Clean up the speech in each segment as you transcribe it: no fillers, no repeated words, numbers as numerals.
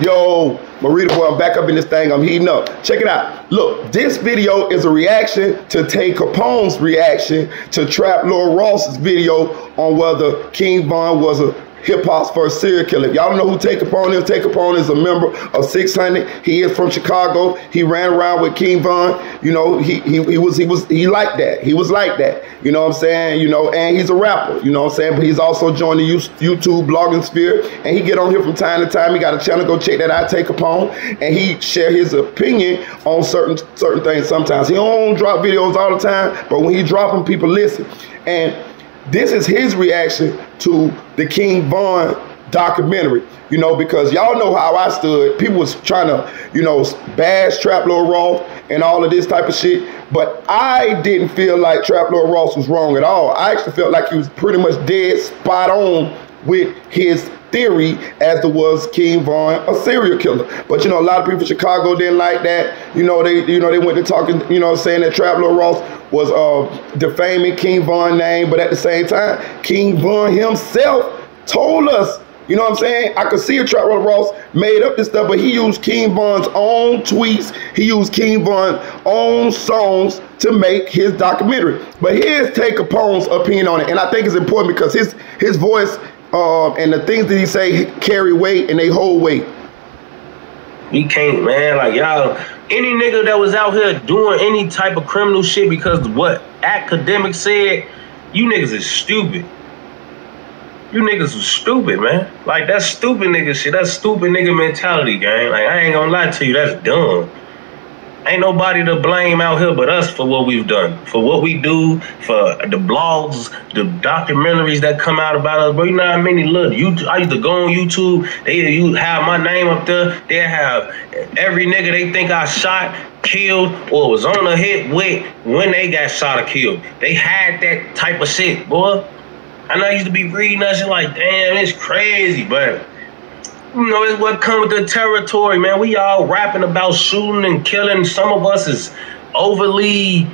Yo, Marita boy, I'm back up in this thing. I'm heating up. Check it out. Look, this video is a reaction to Tay Capone's reaction to Trap Lord Ross's video on whether King Von was a hip-hop's first serial killer. If y'all don't know who Tay Capone is, Tay Capone is a member of 600. He is from Chicago. He ran around with King Von. You know, he like that. He was like that. You know what I'm saying? You know, and he's a rapper. You know what I'm saying? But he's also joined the YouTube blogging sphere, and he get on here from time to time. He got a channel. Go check that out, Tay Capone, and he share his opinion on certain things. Sometimes he don't drop videos all the time, but when he drop them, people listen. And this is his reaction to the King Von documentary, you know, because y'all know how I stood. People was trying to, you know, bash Trap Lord Ross and all of this type of shit, but I didn't feel like Trap Lord Ross was wrong at all. I actually felt like he was pretty much dead spot on with his theory as to was King Von a serial killer. But you know, a lot of people in Chicago didn't like that. They went to talking, you know, saying that Trap Lord Ross was defaming King Von's name, but at the same time, King Von himself told us, you know what I'm saying? I could see a Trap Lord Ross made up this stuff, but he used King Von's own tweets, he used King Von's own songs to make his documentary. But here's Tay Capone's opinion on it, and I think it's important because his voice and the things that he say carry weight and they hold weight. We can't, man, like y'all, any nigga that was out here doing any type of criminal shit because what academics said, you niggas is stupid. You niggas was stupid, man. Like, that's stupid nigga shit. That's stupid nigga mentality, gang. Like, I ain't gonna lie to you, that's dumb. Ain't nobody to blame out here but us for what we've done, for what we do, for the blogs, the documentaries that come out about us. Bro, you know how many I used to go on YouTube, you have my name up there, they have every nigga they think I shot, killed, or was on a hit with when they got shot or killed. They had that type of shit, boy. I know I used to be reading that shit like, damn, it's crazy, but you know, it's what come with the territory, man. We all rapping about shooting and killing. Some of us is overly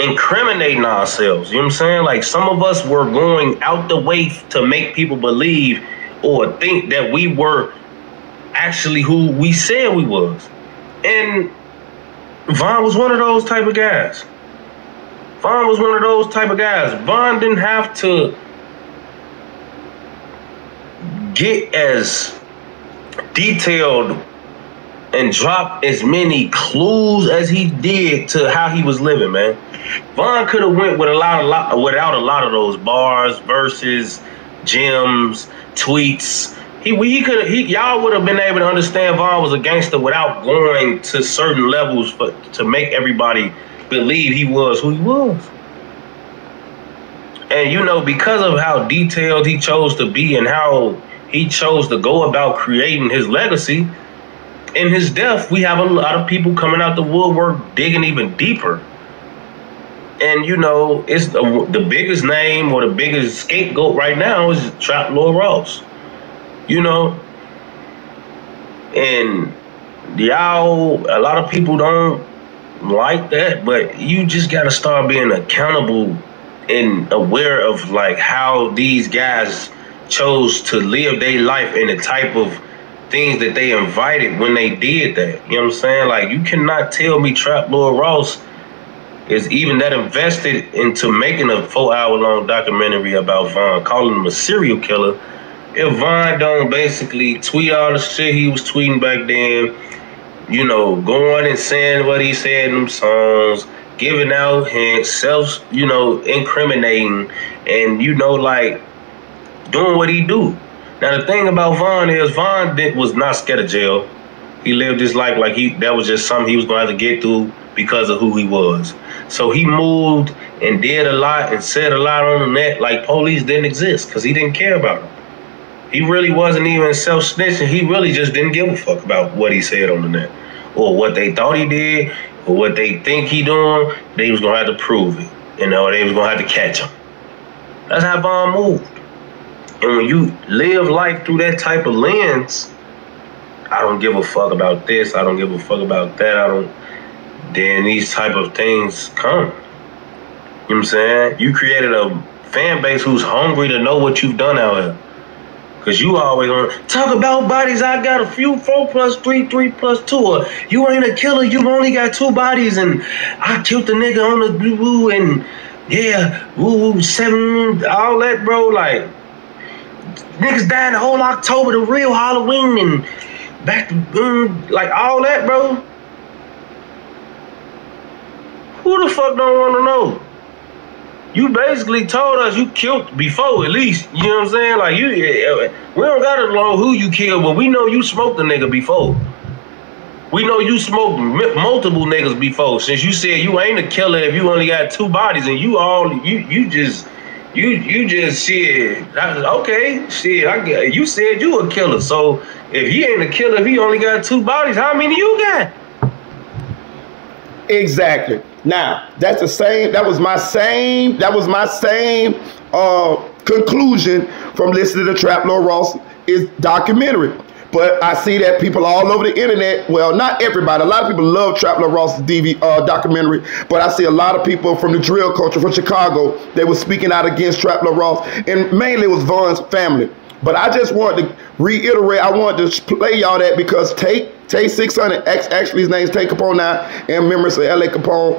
incriminating ourselves. You know what I'm saying? Like, some of us were going out the way to make people believe or think that we were actually who we said we was. And Von was one of those type of guys. Von was one of those type of guys. Von didn't have to get as detailed and drop as many clues as he did to how he was living, man. Von could have went with without a lot of those bars, verses, gems, tweets. Y'all would have been able to understand Von was a gangster without going to certain levels to make everybody believe he was who he was. And you know, because of how detailed he chose to be and how he chose to go about creating his legacy, in his death, we have a lot of people coming out the woodwork digging even deeper. And you know, it's the biggest name or the biggest scapegoat right now is Trap Lord Ross. You know, and y'all, a lot of people don't like that, but you just gotta start being accountable and aware of like how these guys chose to live their life and the type of things that they invited when they did that. You know what I'm saying? Like, you cannot tell me Trap Lord Ross is even that invested into making a 4-hour-long documentary about Von, calling him a serial killer, if Von don't basically tweet all the shit he was tweeting back then, you know, going and saying what he said in them songs, giving out hints, you know, incriminating, and, you know, like, doing what he do. Now, the thing about Von is Von was not scared of jail. He lived his life like that was just something he was going to have to get through because of who he was. So he moved and did a lot and said a lot on the net like police didn't exist because he didn't care about them. He really wasn't even self-snitching. He really just didn't give a fuck about what he said on the net or what they thought he did or what they think he doing. They was going to have to prove it. You know, they was going to have to catch him. That's how Von moved. And when you live life through that type of lens, I don't give a fuck about this, I don't give a fuck about that, then these type of things come. You know what I'm saying? You created a fan base who's hungry to know what you've done out here. Cause you always gonna talk about bodies. I got a few 4+3, 3+2. Or you ain't a killer. You only got 2 bodies, and I killed the nigga on the woo and yeah, woo 7, all that, bro. Like niggas died the whole October, the real Halloween, and back to like all that, bro. Who the fuck don't want to know? You basically told us you killed before, at least. You know what I'm saying? Like, we don't gotta know who you killed, but we know you smoked a nigga before. We know you smoked multiple niggas before. Since you said you ain't a killer if you only got 2 bodies, and you just shit. Okay, shit. You said you a killer, so if he ain't a killer, if he only got 2 bodies, how many you got? Exactly. Now, that's the same. That was my same conclusion from listening to Trap Lord Ross is documentary. But I see that people all over the internet, well, not everybody, a lot of people love Trap Lord Ross's documentary, but I see a lot of people from the drill culture from Chicago, they were speaking out against Trap Lord Ross, and mainly it was Von's family. But I just wanted to reiterate, I wanted to play y'all that because Tay 600, actually his name's Tay Capone now, in memories of L.A. Capone,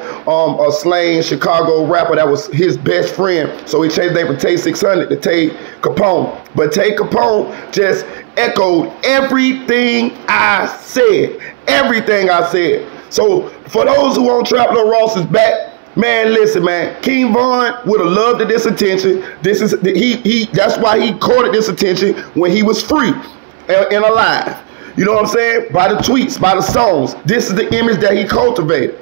a slain Chicago rapper that was his best friend. So he changed his name from Tay 600 to Tay Capone. But Tay Capone just echoed everything I said. Everything I said. So for those who want Trap Lord Ross's back, man, listen, man. King Von would have loved this attention. That's why he courted this attention when he was free and alive. You know what I'm saying? By the tweets, by the songs. This is the image that he cultivated.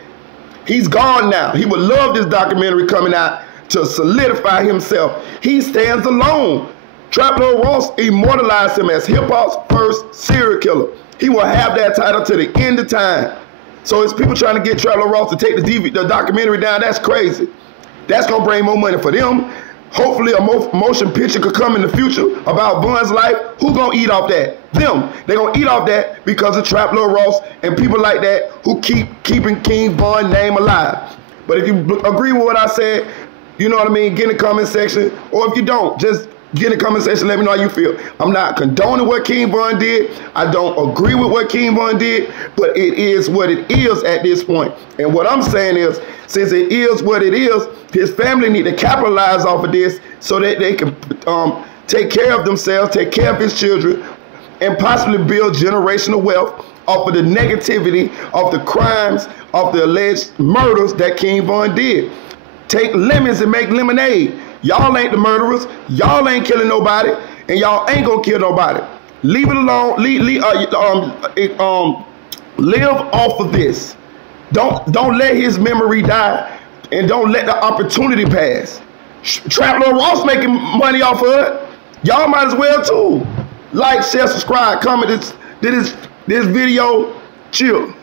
He's gone now. He would love this documentary coming out to solidify himself. He stands alone. Trap Lord Ross immortalized him as hip-hop's first serial killer. He will have that title to the end of time. So it's people trying to get Trap Lord Ross to take the documentary down. That's crazy. That's going to bring more money for them. Hopefully a motion picture could come in the future about Von's life. Who going to eat off that? Them. They're going to eat off that because of Trap Lord Ross and people like that who keeping King Von's name alive. But if you agree with what I said, you know what I mean, get in the comment section. Or if you don't, just get in the comment section, let me know how you feel. I'm not condoning what King Von did. I don't agree with what King Von did, but it is what it is at this point. And what I'm saying is, since it is what it is, his family need to capitalize off of this so that they can take care of themselves, take care of his children, and possibly build generational wealth off of the negativity of the crimes, of the alleged murders that King Von did. Take lemons and make lemonade. Y'all ain't the murderers. Y'all ain't killing nobody, and y'all ain't gonna kill nobody. Leave it alone. Live off of this. Don't let his memory die, and don't let the opportunity pass. Trap Lord Ross making money off of it. Y'all might as well too. Like, share, subscribe, comment this video. Chill.